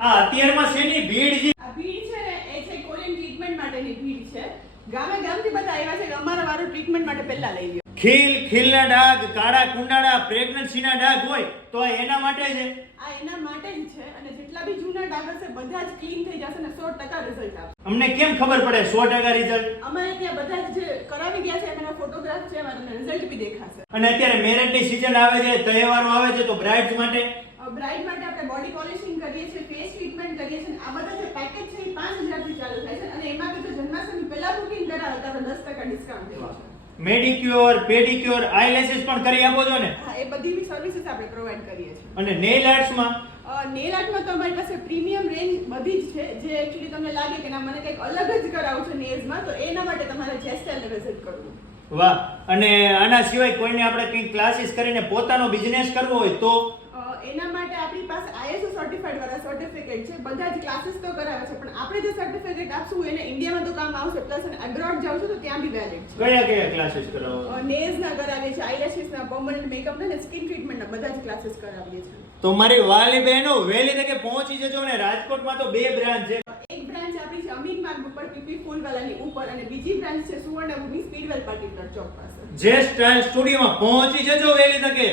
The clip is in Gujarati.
આ અત્યારમાં શેની ભીડ છે? આ ભીડ છે ને એ છે કોરિયન ટ્રીટમેન્ટ માટેની ભીડ છે. ગામે ગામથી બધા આવ્યા છે કે અમારા વાળું ટ્રીટમેન્ટ માટે પહેલા લઈ લ્યો. ખીલ ખીલના ડાઘ કાળા કુંડાળા પ્રેગ્નન્સીના ડાઘ હોય તો એના માટે છે. આ એના માટે જ છે અને જેટલા બી જૂના ડાઘ હશે બધા જ ક્લીન થઈ જશે ને સો ટકા રિઝલ્ટ આવશે અમને કેમ ખબર પડે સો ટકા રિઝલ્ટ અમારે ત્યાં બધા જ જે કરાવી ગયા છે એના ફોટોગ્રાફ છે એમાં રિઝલ્ટ બી દેખાશે. અને અત્યારે મેરેજની સિઝન આવે છે તહેવારો આવે છે તો બ્રાઇડ્સ માટે? બ્રાઇડ માટે આપણે બોડી પોલિશિંગ કરીએ છીએ ફેસ ટ્રીટમેન્ટ કરીએ છીએ અને આ બધા જે પેકેજ છે એ પાંચ હજારથી ચાલુ થાય છે અને એમાં બી જો જન્માષ્ટમી પહેલા બુકિંગ કરાવે તો આપણે દસ ટકા ડિસ્કાઉન્ટ દઈએ છીએ મેડિક્યોર પેડિક્યોર આઈલેસીસ પણ કરી આપો છો ને? હા એ બધી બી સર્વિસીસ આપણે પ્રોવાઈડ કરીએ છીએ. અને નેલ આર્ટ્સમાં નેલ આર્ટમાં તો અમારી પાસે પ્રીમિયમ રેન્જ બધી જ છે. જે એકચ્યુઅલી તમને લાગે કે ના મને કંઈક અલગ જ કરાવું છે નેલ્સમાં તો એના માટે તમારે જેસ્ટાઇલને વિઝિટ કરવું. વાહ. અને આના સિવાય કોઈને આપણે કંઈક ક્લાસીસ કરીને પોતાનો બિઝનેસ કરવો હોય તો એના માટે આપણી પાસે આઈએસઓ સર્ટિફાઈડ વાળા સર્ટિફિકેટ છે. બધા જ ક્લાસીસ તો કરાવે છે પણ આપણે જે સર્ટિફિકેટ આપશું એને ઇન્ડિયામાં તો કામ આવશે પ્લસ અને અબ્રોડ જાવ છો તો ત્યાં બી વેલિડ છે. કયા કયા ક્લાસીસ કરાવો? નેઝ ના કરાવીએ છીએ આઈલેશિસ ના પર્મનન્ટ મેકઅપ ના ને સ્કિન ટ્રીટમેન્ટ ના બધા જ ક્લાસીસ કરાવીએ છીએ. તો મારી વાલી બહેનો વહેલી તકે પહોંચી જજો ને રાજકોટમાં તો બે બ્રાન્ચ છે. એક બ્રાન્ચ આપણી છે અમીર માર્ગ ઉપર પીપી ફૂલવાલાની ઉપર અને બીજી બ્રાન્ચ છે સુવર્ણભૂમિ સ્પીડવેલ પાર્ટી ચોક પાસે જે સ્ટાઇલ સ્ટુડિયોમાં પહોંચી જજો વહેલી તકે.